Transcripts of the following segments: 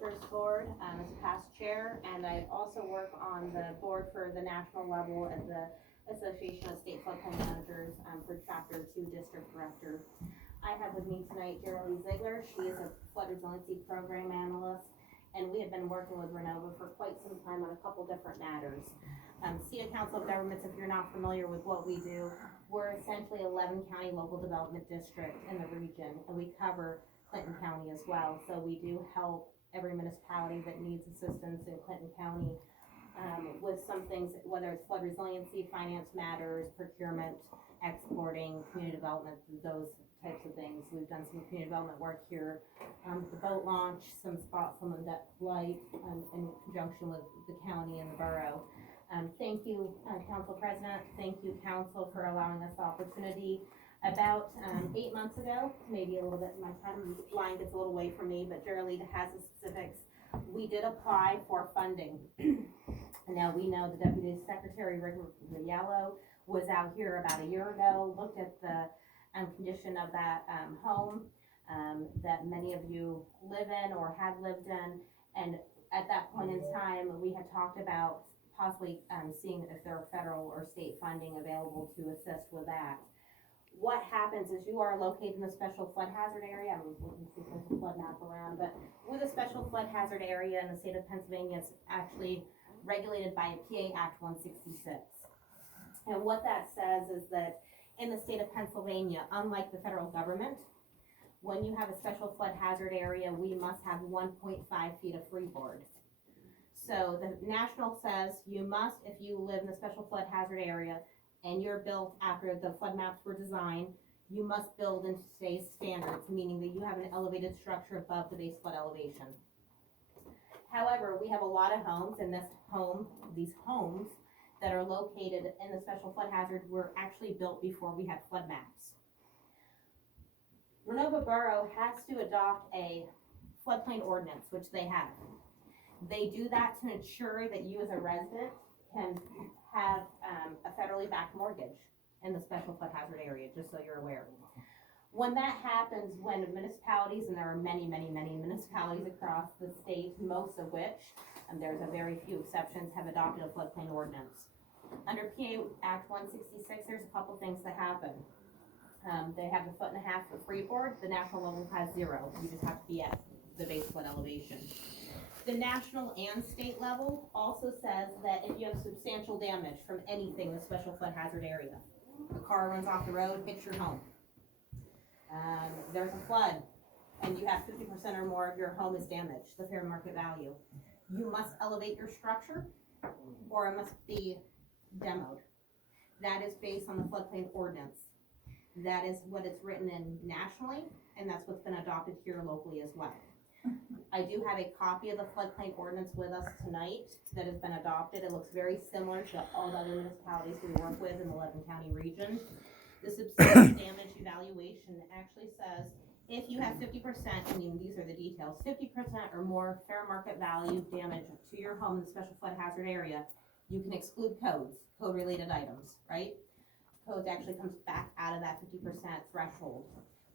Managers Board as a past chair, and I also work on the board for the national level at the Association of State Floodplain Managers for Chapter 2 District Director. I have with me tonight Geraldine Ziegler. She is a flood resiliency program analyst, and we have been working with Renova for quite some time on a couple different matters. CETA Council of Governments, if you're not familiar with what we do, we're essentially 11 county local development district in the region, and we cover Clinton County as well. So we do help every municipality that needs assistance in Clinton County with some things, whether it's flood resiliency, finance matters, procurement, exporting, community development, those types of things. We've done some community development work here, the boat launch, some spots on the flight in conjunction with the county and the borough. Thank you, Council President. Thank you, Council, for allowing us the opportunity. About 8 months ago, maybe a little bit, my timeline gets a little away from me, but Geraldine has the specifics. We did apply for funding. Now we know the Deputy Secretary, Rick Riello, was out here about a year ago, looked at the condition of that home that many of you live in or have lived in, and at that point in time, we had talked about possibly seeing if there are federal or state funding available to assist with that. What happens is you are located in a special flood hazard area. I'm looking to see if there's a flood map around, but with a special flood hazard area in the state of Pennsylvania, it's actually regulated by a PA Act 166. And what that says is that in the state of Pennsylvania, unlike the federal government, when you have a special flood hazard area, we must have 1.5 feet of freeboard. So the national says you must, if you live in a special flood hazard area and you're built after the flood maps were designed, you must build into today's standards, meaning that you have an elevated structure above the base flood elevation. However, we have a lot of homes, and these homes that are located in the special flood hazard were actually built before we had flood maps. Renova Borough has to adopt a floodplain ordinance, which they have. They do that to ensure that you as a resident can have a federally backed mortgage in the special flood hazard area, just so you're aware. When that happens, when municipalities, and there are many, many, many municipalities across the state, most of which, and there's a very few exceptions, have adopted a floodplain ordinance. Under PA Act 166, there's a couple things that happen. They have 1.5 feet of freeboard. The national level has 0. You just have to be at the base flood elevation. The national and state level also says that if you have substantial damage from anything in the special flood hazard area, a car runs off the road, hits your home, there's a flood, and you have 50% or more of your home is damaged, the fair market value, you must elevate your structure or it must be demoed. That is based on the floodplain ordinance. That is what it's written in nationally, and that's what's been adopted here locally as well. I do have a copy of the floodplain ordinance with us tonight that has been adopted. It looks very similar to all the other municipalities we work with in the 11 county region. The substantial damage evaluation actually says if you have 50%, I mean these are the details, 50% or more fair market value damage to your home in the special flood hazard area, you can exclude code related items, right? Codes actually comes back out of that 50% threshold.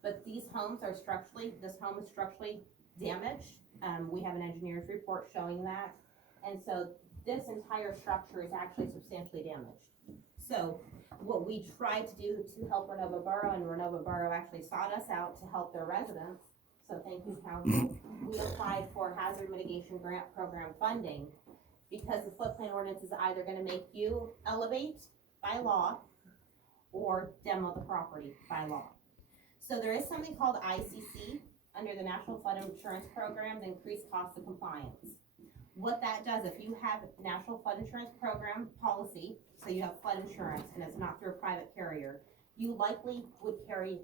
But these homes are this home is structurally damaged. We have an engineer's report showing that. And so this entire structure is actually substantially damaged. So what we tried to do to help Renova Borough, and Renova Borough actually sought us out to help their residents, so thank you, Council, we applied for hazard mitigation grant program funding because the floodplain ordinance is either going to make you elevate by law or demo the property by law. So there is something called ICC under the National Flood Insurance Program, the increased cost of compliance. What that does, if you have National Flood Insurance Program policy, so you have flood insurance and it's not through a private carrier, you likely would carry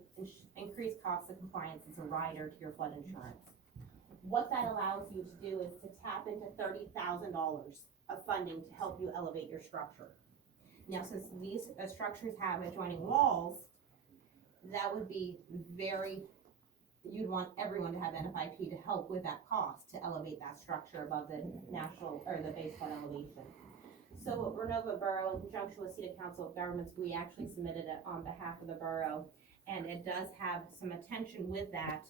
increased costs of compliance as a rider to your flood insurance. What that allows you to do is to tap into $30,000 of funding to help you elevate your structure. Now, since these structures have adjoining walls, that would be you'd want everyone to have NFIP to help with that cost to elevate that structure above the national or the base flood elevation. So Renova Borough, in conjunction with CETA Council of Governments, we actually submitted it on behalf of the borough, and it does have some attention with that.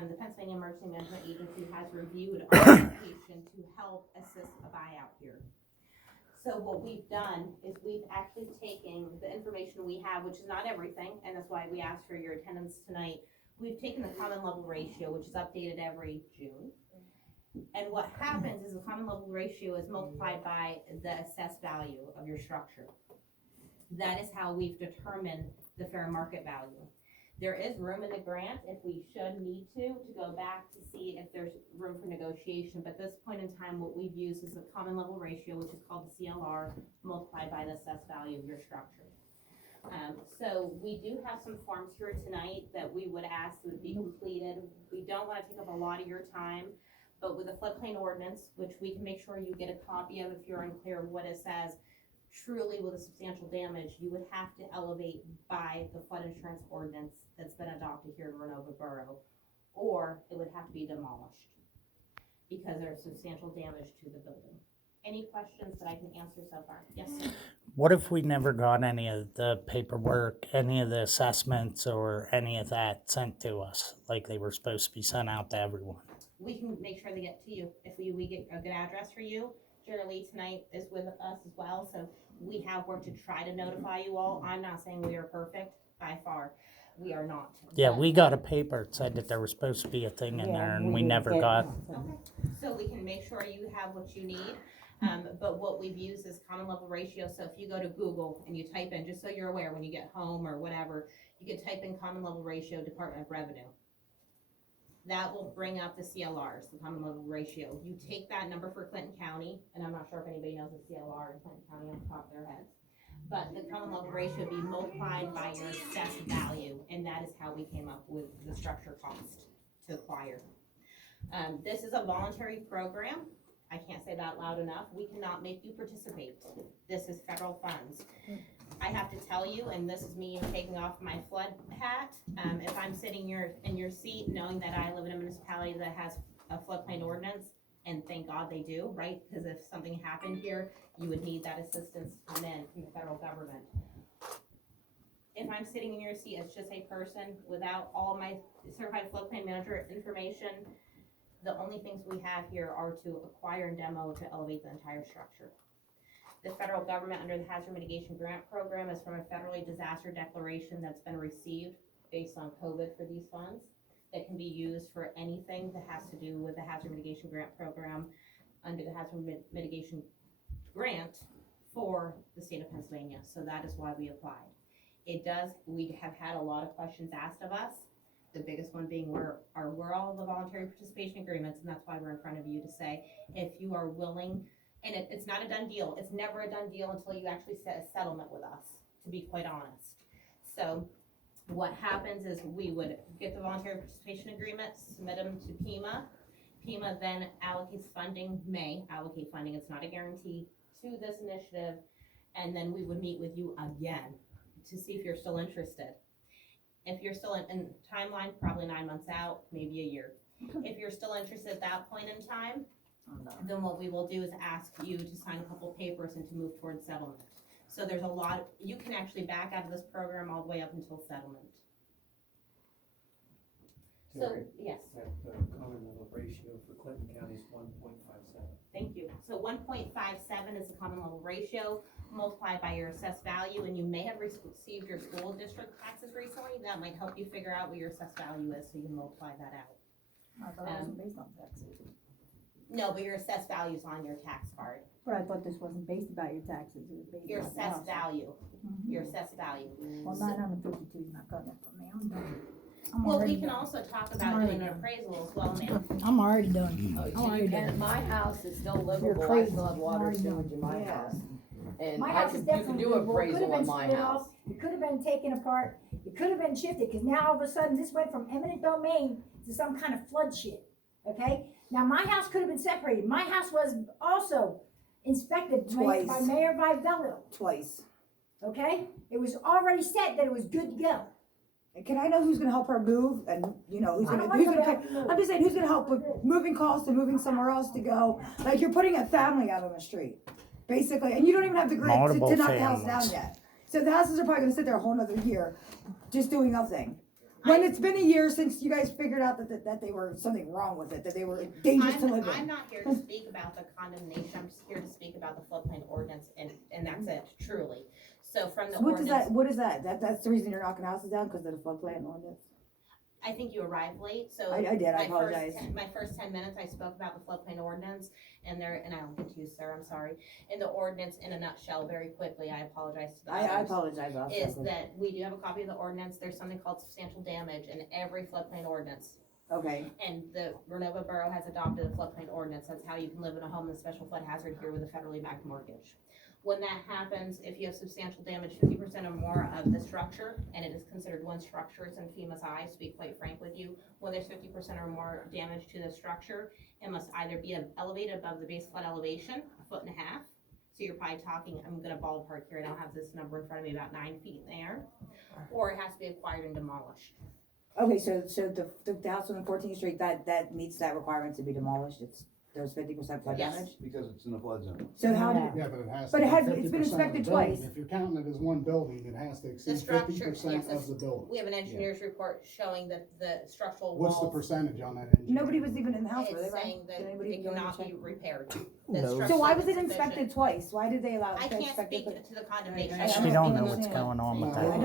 the Pennsylvania Emergency Management Agency has reviewed our application to help assist a buyout here. So what we've done is we've actually taken the information we have, which is not everything, and that's why we asked for your attendance tonight. We've taken the common level ratio, which is updated every June. And what happens is the common level ratio is multiplied by the assessed value of your structure. That is how we've determined the fair market value. There is room in the grant if we need to go back to see if there's room for negotiation. But at this point in time, what we've used is the common level ratio, which is called the CLR, multiplied by the assessed value of your structure. So we do have some forms here tonight that we would ask would be completed. We don't want to take up a lot of your time, but with the floodplain ordinance, which we can make sure you get a copy of if you're unclear of what it says, truly with a substantial damage, you would have to elevate by the flood insurance ordinance that's been adopted here in Renova Borough, or it would have to be demolished because there's substantial damage to the building. Any questions that I can answer so far? Yes, sir. What if we never got any of the paperwork, any of the assessments, or any of that sent to us, like they were supposed to be sent out to everyone? We can make sure they get to you. If we get a good address for you, Jerry tonight is with us as well, so we have worked to try to notify you all. I'm not saying we are perfect, by far. We are not. Yeah, we got a paper that said that there was supposed to be a thing in there, and we never got. Okay, so we can make sure you have what you need. But what we've used is common level ratio. So if you go to Google and you type in, just so you're aware, when you get home or whatever, you can type in common level ratio Department of Revenue. That will bring up the CLRs, the common level ratio. You take that number for Clinton County, and I'm not sure if anybody knows the CLR in Clinton County off the top of their heads, but the common level ratio be multiplied by your assessed value, and that is how we came up with the structure cost to acquire. This is a voluntary program. I can't say that loud enough. We cannot make you participate. This is federal funds. I have to tell you, and this is me taking off my flood hat, if I'm sitting in your seat knowing that I live in a municipality that has a floodplain ordinance, and thank God they do, right? Because if something happened here, you would need that assistance to come in from the federal government. If I'm sitting in your seat as just a person without all my certified floodplain manager information, the only things we have here are to acquire and demo to elevate the entire structure. The federal government under the Hazard Mitigation Grant Program is from a federally disaster declaration that's been received based on COVID for these funds that can be used for anything that has to do with the Hazard Mitigation Grant Program under the Hazard Mitigation Grant for the state of Pennsylvania. So that is why we applied. We have had a lot of questions asked of us. The biggest one being where all the voluntary participation agreements, and that's why we're in front of you to say, if you are willing, and it's not a done deal. It's never a done deal until you actually set a settlement with us, to be quite honest. So what happens is we would get the voluntary participation agreements, submit them to PEMA. PEMA then may allocate funding, it's not a guarantee, to this initiative, and then we would meet with you again to see if you're still interested. If you're still in timeline, probably 9 months out, maybe a year. If you're still interested at that point in time, then what we will do is ask you to sign a couple papers and to move towards settlement. So there's a lot, you can actually back out of this program all the way up until settlement. So, yes. That common level ratio for Clinton County is 1.57. Thank you. So 1.57 is the common level ratio multiplied by your assessed value, and you may have received your school district taxes recently. That might help you figure out what your assessed value is, so you can multiply that out. I thought it wasn't based on taxes. No, but your assessed value is on your tax card. But I thought this wasn't based about your taxes, it was based Your on assessed value. Your assessed value. Well, 952 is not cutting it for me, I'm done. Well, we can also talk about doing an appraisal as well, ma'am. I'm already done. I'm So already you can, done. my house is still You're livable, I crazy. still have water, Already sewage done. in my Yeah. house. And My I house could, is you definitely can do livable. It could appraisal have on been my split house. off. It could have been taken apart. It could have been shifted, because now all of a sudden this went from eminent domain to some kind of flood shit, okay? Now, my house could have been separated. My house was also inspected Twice. by Mayor Vivello, Twice. okay? It was already said that it was good to go. And can I know who's gonna help her move, and, you know, I don't want who's to gonna help take, you move. I'm just saying, who's gonna help with moving costs and moving somewhere else to go? Like, you're putting a family out on the street, basically, and you don't even have the grit Multiple to knock the house down families. yet. So the houses are probably gonna sit there a whole nother year, just doing nothing. When it's been a year since you guys figured out that they were something wrong with it, that they were dangerous to live I'm in. not here to speak about the condemnation, I'm just here to speak about the floodplain ordinance, and that's it, truly. So from the What does ordinance, that, what is that? That's the reason you're knocking houses down, because of the floodplain ordinance? I think you arrived late, so. I did, I my first apologize. My first 10 minutes, I spoke about the floodplain ordinance, and I don't get to you, sir, I'm sorry. In the ordinance, in a nutshell, very quickly, I apologize to the I others. apologize also. Is that we do have a copy of the ordinance, there's something called substantial damage in every floodplain ordinance. Okay, And the Renova Borough has adopted a floodplain ordinance, that's how you can live in a home in a special flood hazard here with a federally backed mortgage. When that happens, if you have substantial damage, 50% or more of the structure, and it is considered one structure, it's in FEMA's eyes, to be quite frank with you, when there's 50% or more damage to the structure, it must either be elevated above the base flood elevation, 1.5 feet. So you're probably talking, I'm gonna ballpark here, I don't have this number in front of me, about 9 feet in the air, or it has to be acquired and demolished. okay, so the house on 14th Street, that meets that requirement to be demolished, it's, there's 50% flood Yes. damage? Because it's in a flood zone. So how Yeah. did, Yeah, but it has to But be it had- 50% it's been of the inspected building. twice. If you're counting it as one building, it has to The exceed structure, 50% yes, of the building. we have an engineer's report showing that the structural What's the walls. percentage on that engineer? nobody was even in the house, were they, It's right? saying that Did anybody it even go in and cannot be check? repaired. The No. So structural why was it insufficient. inspected twice? Why did they allow? I to can't inspect it? speak to the condemnation. I She don't know understand. what's going on with No, I that.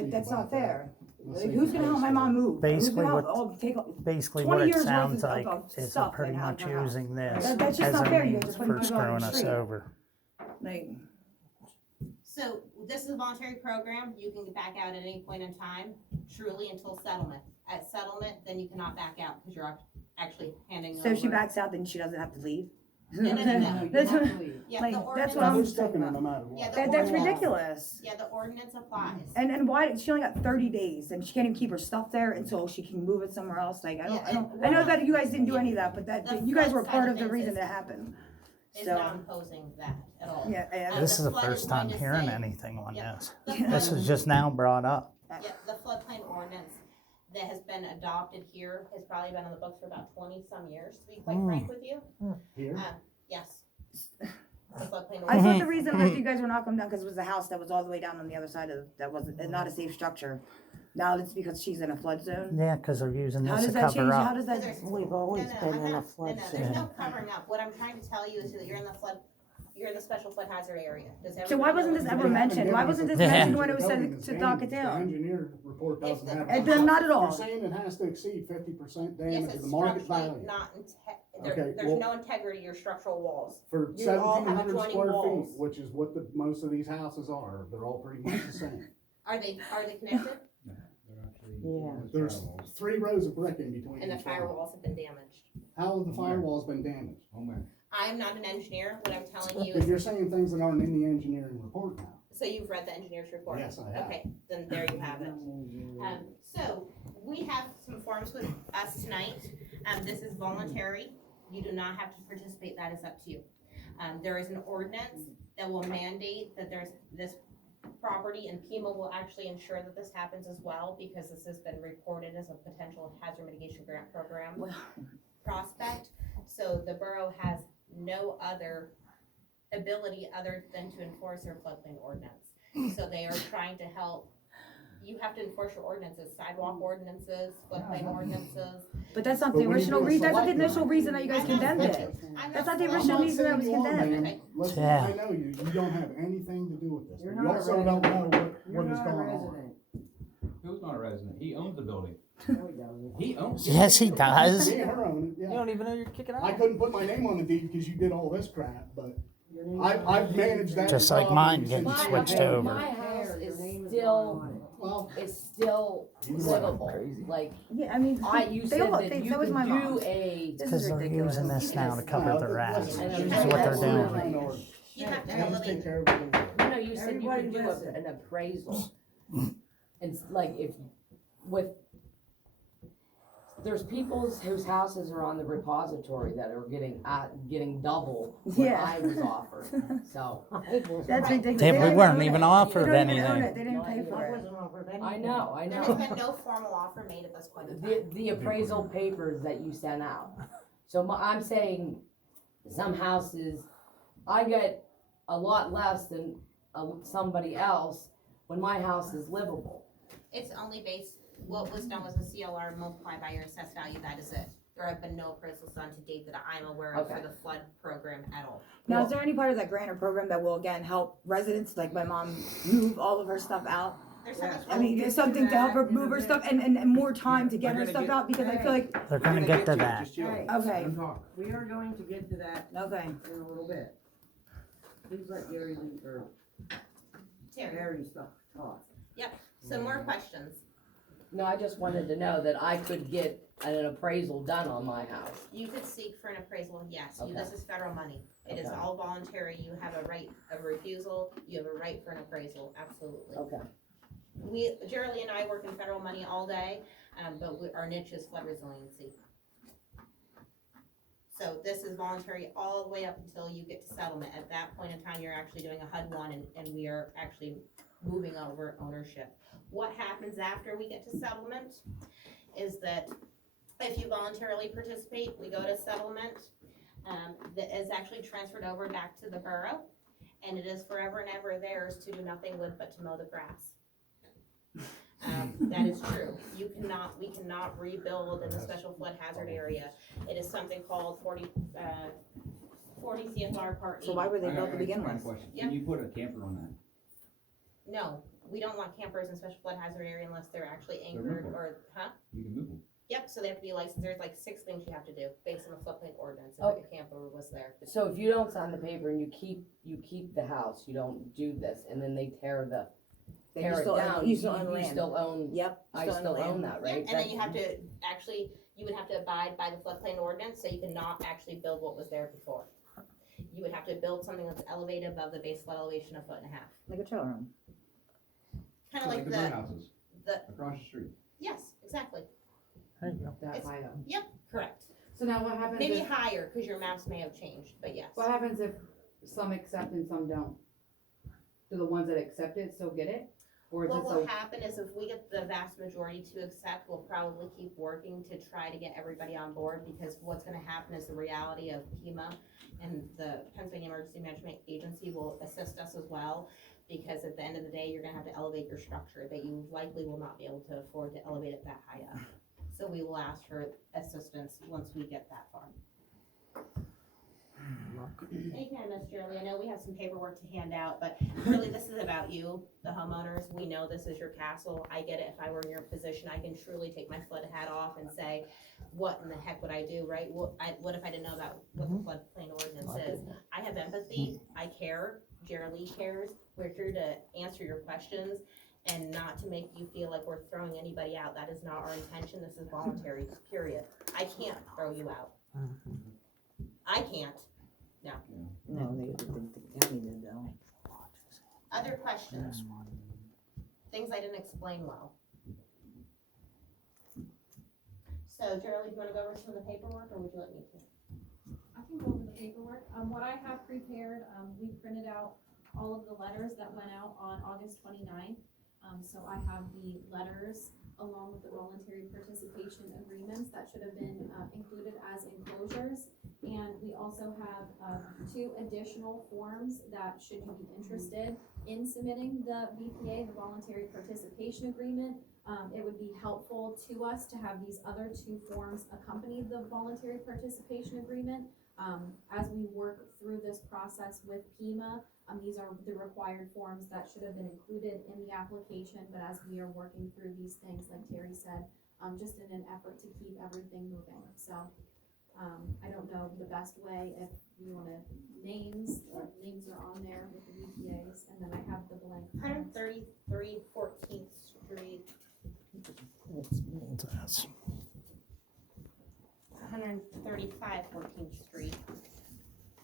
don't, that's not fair. Let's Like, see who's if gonna it help is my fair. mom move? Basically Who's what- gonna help, take, Basically 20 what it years sounds worth like of is they're stuff pretty right now much in her house. using this That's just as not a fair, you means just put for people on screwing the us street. over. like, So this is a voluntary program. You can back out at any point in time, truly until settlement. At settlement, then you cannot back out because you're actually handing over. so she backs out, then she doesn't have to leave? No, no, no, no. That's what- Yeah, like, the that's ordinance. what I'm- They're sticking it no matter Yeah, what. the that's ordinance- ridiculous. Yeah, the ordinance applies. And why, she only got 30 days, and she can't even keep her stuff there until she can move it somewhere else, like, I know that you guys didn't do any of that, but The you guys were flood part side of the of reason things that happened. It's So, not imposing that at all. yeah, This is the flood first is time going to hearing say- anything on Yeah. this. The This flood- is just now brought up. Yeah, the floodplain ordinance that has been adopted here has probably been on the books for about 20-some years, to be quite frank with you. Here? Yes. The floodplain I ordinance. thought the reason that you guys were knocking them down, cause it was a house that was all the way down on the other side of, that was not a safe structure. Now it's because she's in a flood zone? Yeah, because they're using How this does to that change, cover how up. does that? There's- We've always No, no, been I'm in a not- flood no, zone. there's no covering up. What I'm trying to tell you is that you're in the flood, you're in the special flood hazard area. Does So why everybody wasn't know this what- ever They haven't mentioned? given Why us wasn't a this Yeah. mentioned when it was building said is to knock it damaged. The down? engineer report doesn't If have. the- it. Not at You're all. saying it has to exceed 50% Yes, damage to it's the market structurally value. not, Okay, there's well- no integrity to your structural walls. For You all have 1,700 adjoining square walls. feet, which is what most of these houses are, they're all pretty much the same. Are they connected? Yeah. There's 3 rows of brick in between And the each one. firewalls have been damaged. How have the firewalls been damaged? I'm not an engineer. What I'm telling you But is, you're saying things that aren't in the engineering report now. so you've read the engineer's report? Yes, I have. Okay, then there you have it. So we have some forms with us tonight. This is voluntary. You do not have to participate. That is up to you. There is an ordinance that will mandate that there's this property, and PEMA will actually ensure that this happens as well, because this has been reported as a potential hazard mitigation grant program Well- prospect. So the borough has no other ability other than to enforce their floodplain ordinance. So they are trying to help. You have to enforce your ordinances, sidewalk ordinances, floodplain ordinances. But that's not But the when you original do a reason, that's not the select initial reason that you guys I'm not- condemned it. I'm That's not the for- original I'm not reason that was saying you are, condemned. ma'am. Listen, Yeah. I know you don't have anything to do with this. You're You not a also don't know You're what is not a going on. resident. Who's not a resident? He owns the building. No, he doesn't. He owns it. Yes, he does. Me and her own it, You yeah. don't even know you're kicking out. I couldn't put my name on the deed because you did all this crap, but Your name's I've not- managed that. Just like property mine since getting I switched had it. over. My house Your is name is still, not on it. Well, is still You are livable, crazy. like, Yeah, I mean, you they said all, that they, you that was my could mom. do a, This Because is they're ridiculous. using this now to cover their ass. And That's I'm what they're just- doing. You have to Hands take elevate. care of it. you know, you said you Everybody could do listen. an appraisal. And like, if, with, there's people's whose houses are on the repository that are getting double what Yeah. I was offered, so. That's ridiculous. Yeah, They we don't weren't own even it. offered They don't even own anything. it. They didn't pay for I it. wasn't offered anything. I know, There has been no formal offer made at this point in time. The appraisal papers that you sent out. So I'm saying some houses, I get a lot less than somebody else when my house is livable. It's only based, what was done was a CLR multiplied by your assessed value, that is it. There have been no appraisals done to date that I'm aware of for Okay. the flood program at all. Now, is there any part of that grant or program that will again help residents, like my mom, move all of her stuff out? There's something I mean, there's something to help her move her stuff and more time to get We're her gonna stuff get- out, because I feel like, They're gonna get to that. Just you. Alright. okay, Talk. We are going to get to that okay. in a little bit. Please let Gary lead, or Terry, Gary stuff talk. some more questions. No, I just wanted to know that I could get an appraisal done on my house. You could seek for an appraisal, yes, Okay. this is federal money. It is Okay. all voluntary, you have a right of refusal, you have a right for an appraisal, absolutely. Okay. Geraldine and I work in federal money all day, but our niche is flood resiliency. So this is voluntary all the way up until you get to settlement. At that point in time, you're actually doing a HUD one and we are actually moving over ownership. What happens after we get to settlement is that if you voluntarily participate, we go to settlement. That is actually transferred over back to the borough, and it is forever and ever theirs to do nothing with but to mow the grass. That is true. We cannot rebuild in the special flood hazard area. It is something called 40 CFR Part 8. So why were they I got- built I to got begin one with? question. Yeah. Can you put a camper on that? No, we don't want campers in special flood hazard area unless they're actually They're anchored movable. or, huh? You can move them. Yep, so they have to be licensed. There's like 6 things you have to do based on the floodplain ordinance if Oh. a camper was there. So if you don't sign the paper and you keep the house, you don't do this, and then they tear Then you it still own- down, you still own land. still own, Yep. I own still land. own that, Yeah, right? and then you have to, actually, you would have to abide by the floodplain ordinance, so you cannot actually build what was there before. You would have to build something that's elevated above the base flood elevation a 1.5 feet. Like a trailer home. Kinda like the the, birdhouses the, across the street. yes, exactly, There you go. That It's- high up. correct. So now what happens Maybe if, higher, cause your maps may have changed, but yes. what happens if some accept and some don't? Do the ones that accept it still get it? Or is What it will so, happen is if we get the vast majority to accept, we'll probably keep working to try to get everybody on board, because what's gonna happen is the reality of PEMA and the Pennsylvania Emergency Management Agency will assist us as well, because at the end of the day, you're gonna have to elevate your structure, that you likely will not be able to afford to elevate it that high up. So we will ask for assistance once we get that far. Anytime, Miss Shirley, I know we have some paperwork to hand out, but really this is about you, the homeowners. We know this is your castle. I get it. If I were in your position, I can truly take my flood hat off and say, what in the heck would I do, right? What if I didn't know about what the floodplain ordinance is? I have empathy. I care. Jerry cares. We're here to answer your questions and not to make you feel like we're throwing anybody out. That is not our intention. This is voluntary, period. I can't throw you out. I can't. No, the county did though. Other questions? Things I didn't explain well. So, Geraldine, do you wanna go over some of the paperwork, or would you like me to? I can go over the paperwork. What I have prepared, we printed out all of the letters that went out on August 29th. So I have the letters along with the voluntary participation agreements that should have been included as enclosures. And we also have 2 additional forms that, should you be interested in submitting the VPA, the voluntary participation agreement, it would be helpful to us to have these other 2 forms accompany the voluntary participation agreement. As we work through this process with PEMA, these are the required forms that should have been included in the application, but as we are working through these things, like Terry said, just in an effort to keep everything moving, so. I don't know the best way, if you wanna, names are on there with the VPAs, and then I have the blank. 133 14th Street, 135 14th Street,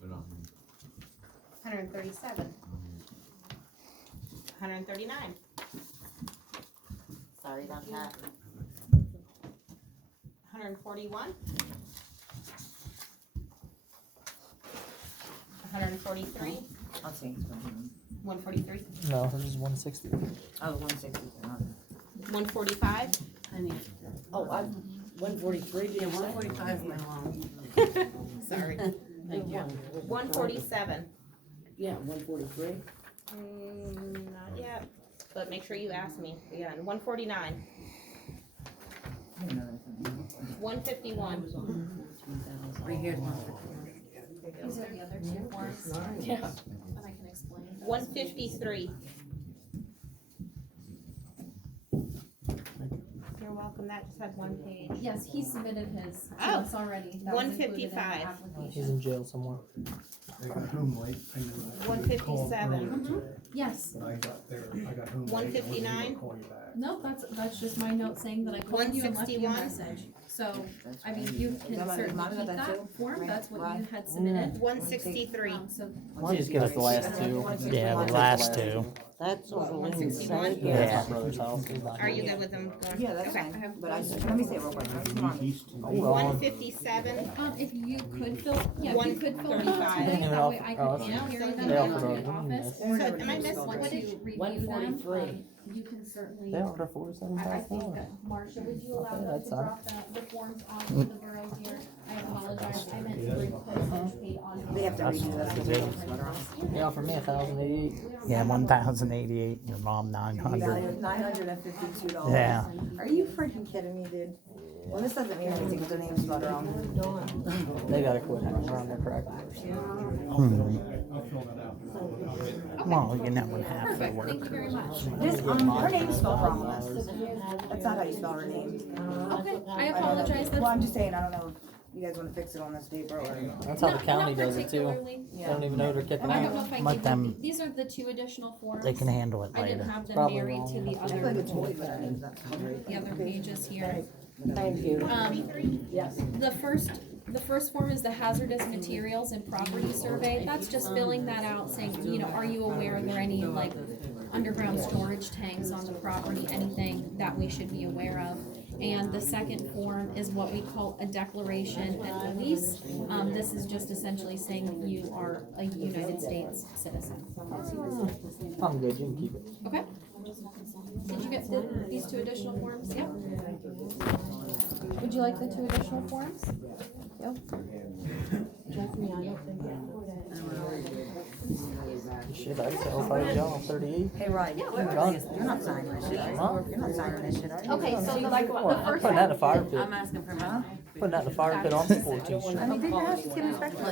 137, 139. Sorry about that. 141. 143, I'll say it's 143, No, this is 160. Oh, 160. 145. Oh, I'm 143, did you say? 145 is my long. Sorry. Thank you. 147. Yeah, 143. Not yet, but make sure you ask me again. 149. 151. Right here's one. These are the other two forms. Yeah. And I can explain. 153. You're welcome, that just had one page. Yes, he submitted his to Oh, us already. That was included in the 155. application. He's in jail somewhere. I got home late. I knew that. 157. Yes. When I got there, I got home late. 159? Call you back. No, that's just my note saying that I called you and left you a 161? message. So, I mean, you can Mama, certainly Mama got keep that that too? form, that's what Right. you had submitted. 163. So, Why don't you just give us the last two? Yeah, the last two. That's what Lynn 161? said. Yeah. Are you good with them? going? Yeah, that's Okay. fine, but let me say it real quick. Come on. 157. if you could fill, yeah, if you could fill them out 135. today, that way I Oh, could that's- carry them They down offered to the our- office. So am I missing? Want What to did you? review them, 143. you can certainly. They offered $47,000. I think that, Marcia, would you allow them to that's drop the forms onto the borough here? I apologize, I meant to bring postage paid on. They have to redo this. They offered me 1,088. Yeah, 1,088. Your mom 900. $952. Yeah. Are you freaking kidding me, dude? Well, this doesn't mean anything because the name's spelled wrong. They gotta quit hanging around their crack. I'll fill that out. Well, you never have to Perfect, work. thank you very much. This, her name's spelled wrong on this. That's not how you spell her name. Okay, I apologize, Well, that's. I'm just saying, I don't know if you guys wanna fix it on this paper or. That's how the Not- county not does it too. particularly. They don't even know they're kicking I don't know out. if I Let gave them, them, these are the two additional forms. they can handle it I didn't later. have them Probably married to wrong. the I feel like other, it's holy, but her name's not spelled right. the other pages here. Thank you. Yes. The first form is the hazardous materials and property survey. That's just filling that out, saying, you know, are you aware there any like underground storage tanks on the property, anything that we should be aware of? And the second form is what we call a declaration and release. This is just essentially saying you are a United States citizen. I'm good, you can keep it. Okay? Did you get these two additional forms? Yep. Would you like the two additional forms? Yep. Shit, I'd sell if I was y'all 38. Hey, Ryan, Done. you're not signing this shit, are you? Huh? You're not signing this shit, are you? Okay, so the like what? Well, I'm putting that in the fire pit. asking for Huh? Putting that in the fire pit on 14th Street. I mean, didn't your house get inspected too?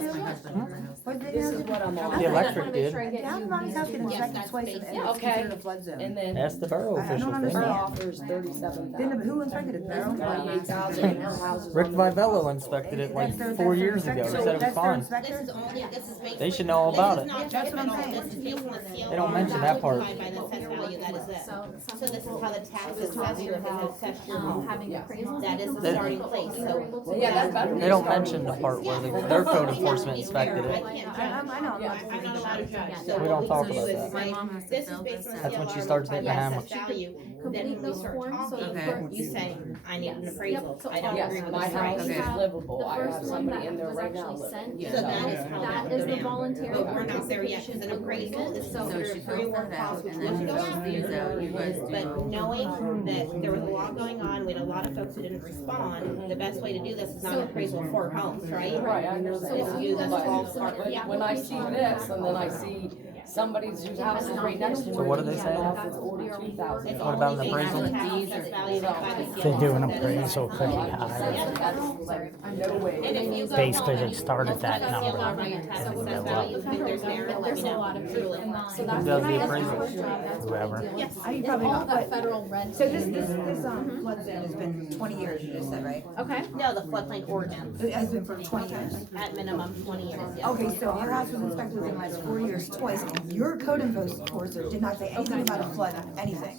What did This your is house what I'm on. The electric did. How did Ronnie's house get inspected that's twice basic. and it's Okay. considered a flood zone? And then Ask the borough I don't officials. They understand. her know. offers Didn't, 37,000. who inspected it, Barrow? 98,000 and her house is Rick on the- Vivello inspected it like 4 years ago. He said it was That's their fine. inspector? This is only, this is basically. They should know all about it. That's what I'm saying. This is based on the CLR They don't mention that part. multiplied by the assessed value, that is it. So this is how the tax assessor has assessed your home. having appraisals. That is the They- starting place, so. Yeah, that's better. They don't mention the part where their code enforcement inspected I it. can't I judge. know, I'm not. I'm not allowed to judge, so We what don't talk we do about is that. say, My mom has to this is fill based on this the That's when she CLR starts multiplied hitting by the assessed value. Then Complete when we those start forms, so the talking, first. you say, I need an appraisal, so I don't Yes, agree with my this house price. is Okay. livable. The I first have one somebody that in there was right now actually living. sent, Yeah. So that is how that that is goes the down. voluntary But we're not there yet, participation because an appraisal agreement, is so. considered she free fills work that out, costs, which and would then go fills after these you. out, you guys do. But knowing that there was a lot going on, we had a lot of folks who didn't respond, the best way to do this is not an appraisal for homes, right? Right, I So understand. it's used as But all part of the when I see this, and then I see somebody's whose house is right next to it. So what do they say? Offers 42,000. It's What about only an based on the appraisal? tax assessed value by the They do an CLR. appraisal pretty I'm just high. saying, that's like, no way. And if you go Basically, home they start at that and you number. CLR by your tax and assessed go up. value, if there's merit, let me There's a lot know, of truly. people. So Who that's does what the I asked appraisal? for, that's what Whoever. we deal with. Yes. You It's probably all know, that but, federal red. so this flood zone has been 20 years, you just said, right? Okay. No, the floodplain ordinance, It has been for 20 years. at minimum 20 years, yes. Okay, so her house was inspected within the last 4 years twice, and your code enforcer did not say anything about a flood, anything.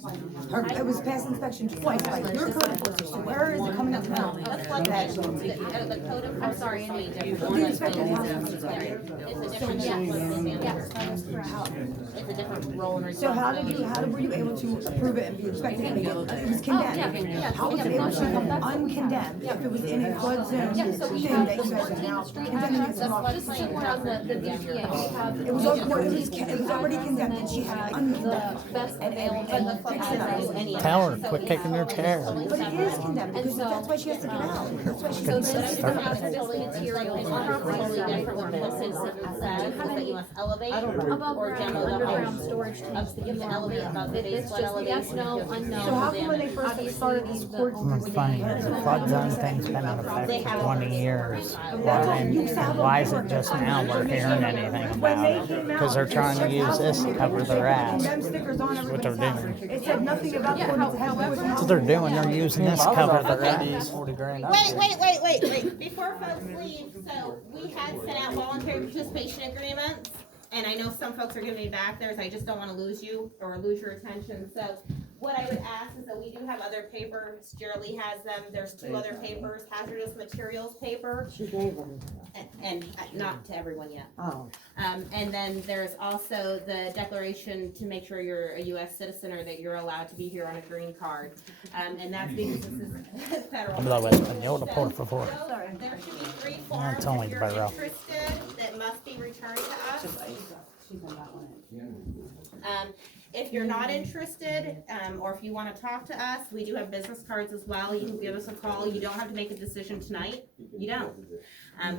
It was past inspection twice by your code enforcer, so where is it coming up now? The floodplain, the code of. I'm sorry, I need to. The inspected house was inspected. It's a different floodplain Yes, manager. that is correct. It's a different role and So responsibility. how were you able to approve it and be inspected and make it, it was condemned? yeah, How was it able to become uncondemned if it was in a flood zone Yeah, so we thing have that the you guys are now 14th Street condemning it address, from off? just somewhere on the BPA, we have. It was all, no, it was, it was already condemned, and she had it uncondemned. The best And available. the fix it up. Tell her, quit kicking her chair. But it is condemned, because that's why she has to get out. That's why she's. So this has totally materials are totally different what this is says, is that you must elevate Above or ground, demo the underground whole. storage tanks that You you have to elevate above the base It's flood just elevation. yes, no, unknown. So how come when they first started this court? It's funny, the flood zone thing's been in effect for 20 years. And why is it just now we're hearing anything about it? Because they're trying to use this to cover their ass. Them stickers on That's what they're everybody's house. doing. It said nothing about the ordinance it has to do with That's what they're doing, they're using this to cover their ass. Wait, before folks leave, so we had sent out voluntary participation agreements, and I know some folks are gonna be back there, so I just don't wanna lose you or lose your attention, so what I would ask is that we do have other papers, Jerry has them, there's 2 other papers, hazardous materials paper. She gave them. And not to everyone yet. Oh. And then there's also the declaration to make sure you're a US citizen or that you're allowed to be here on a green card. And that's because this is federal. Hablo español, por favor. So there should be 3 forms it's only if the you're borough. interested that must be returned to us. She's on that one. If you're not interested, or if you wanna talk to us, we do have business cards as well, you can give us a call, you don't have to make a decision tonight, you don't.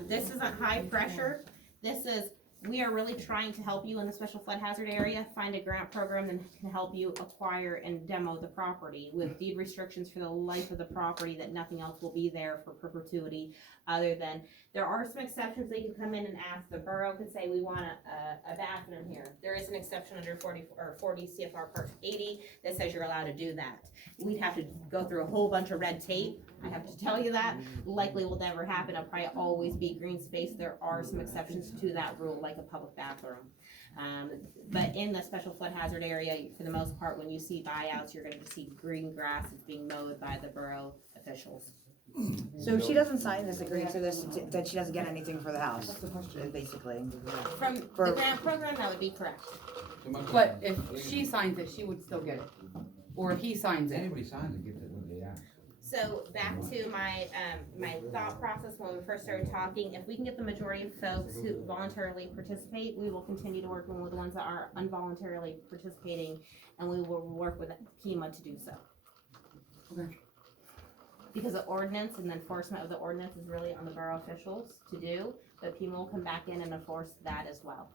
This isn't high pressure, this is, we are really trying to help you in the special flood hazard area, find a grant program that can help you acquire and demo the property with deed restrictions for the life of the property, that nothing else will be there for perpetuity, other than, there are some exceptions, they can come in and ask, the borough could say, we want a bathroom here. There is an exception under 40 CFR Part 80 that says you're allowed to do that. We'd have to go through a whole bunch of red tape, I have to tell you that, likely will never happen, it'll probably always be green space, there are some exceptions to that rule, like a public bathroom. But in the special flood hazard area, for the most part, when you see buyouts, you're gonna see green grass that's being mowed by the borough officials. So if she doesn't sign this agreement to this, that she doesn't get anything for the house, basically. From the grant program, that would be correct. But if she signs it, she would still get it. Or if he signs it. Anybody signs it gets it, yeah. So back to my, my thought process when we first started talking, if we can get the majority of folks who voluntarily participate, we will continue to work with the ones that are involuntarily participating, and we will work with PEMA to do so. Okay. Because the ordinance and the enforcement of the ordinance is really on the borough officials to do, but PEMA will come back in and enforce that as well.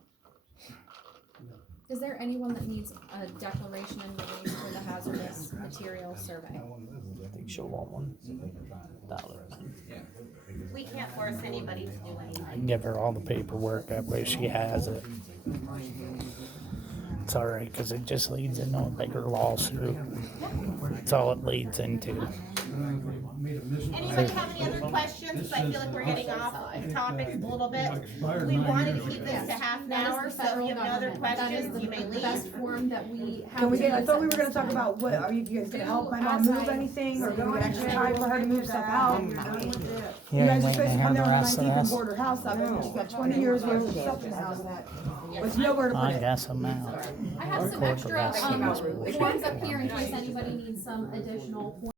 Is there anyone that needs a declaration in release for the hazardous materials survey? I think she'll want $1. We can't force anybody to do anything. I can give her all the paperwork, that way she has it. It's alright, because it just leads into a bigger lawsuit. That's all it leads into. Anybody have any other questions? I feel like we're getting off topic a little bit. We wanted to keep this to half an hour, so if you have no other questions, you may The best leave. form that we have. Can we to get, I use thought we at were gonna this talk time. about what, are you guys gonna help my mom move anything, or do we get extra time for her to move stuff out? You Yeah, guys are waiting supposed to to hear come the there on the rest of 19th and this. board her house up, and she's got 20 years worth of stuff in the house, and that, with nowhere to put I it. guess I'm out. I have some Record the extra, rest of this. forms up here in case anybody needs some additional